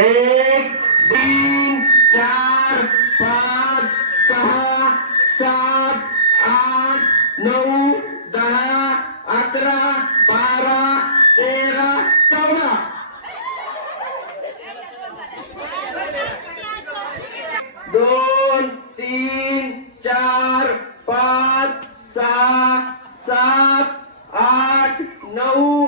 एक तीन चार पाच सहा सात आठ नऊ दहा अकरा बारा तेरा चौदा. दोन तीन चार पाच सहा सात आठ नऊ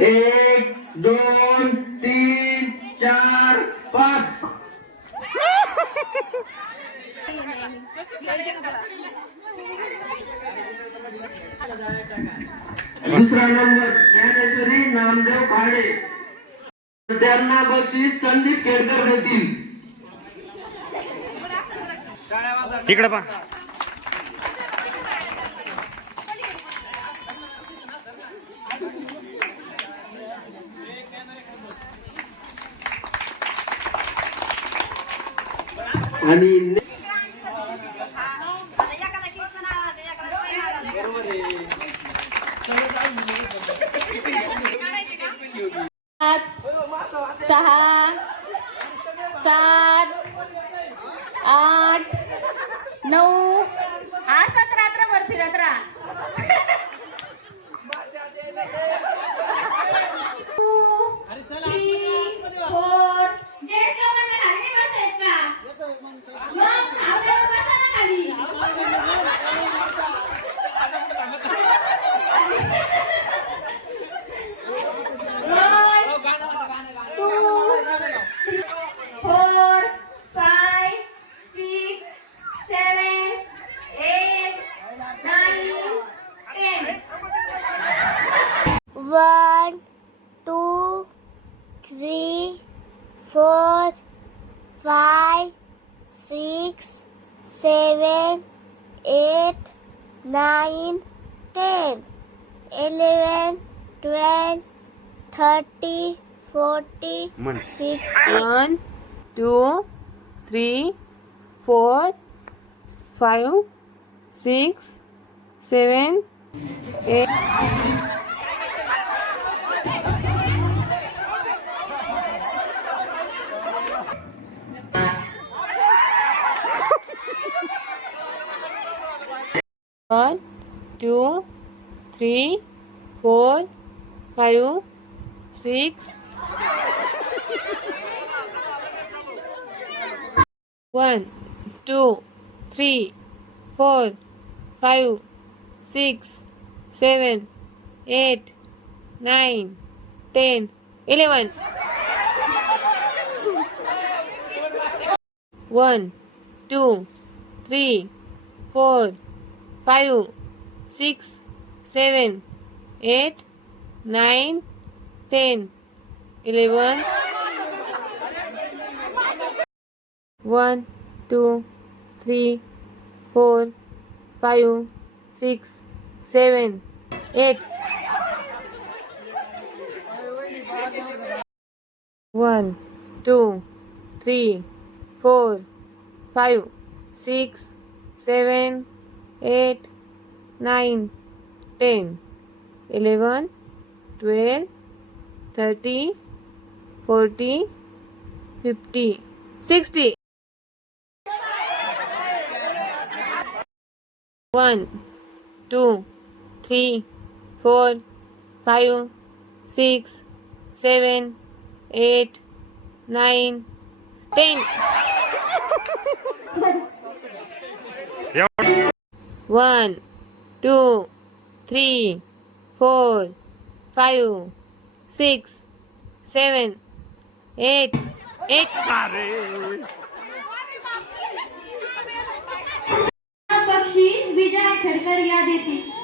एक दोन तीन चार पाच. दुसरा नंबर ज्ञानेश्वरी नामदेव खाडे. त्यांना बक्षीस संदीप केळकर देतील. इकडे पहा. आणि पाच सहा one, two, three, four, five, six, seven, eight, nine, ten, eleven, twelve, thirty, forty, fifty. One, two, three, four, five, six, seven, eight. One, two, three, four, five, six, One, two, three, four, five, six, seven, eight, nine, ten, eleven. One, two, three, four, five six seven eight nine ten eleven one two three four five six seven eight one two three four five six seven 8, 9, 10, 11, 12, 30, 40, 50, 60. 1, 2, 3, 4, 5, 6, 7, 8, 9, 10. One two three four five six seven eight eight पक्षी विजय खडकर या देते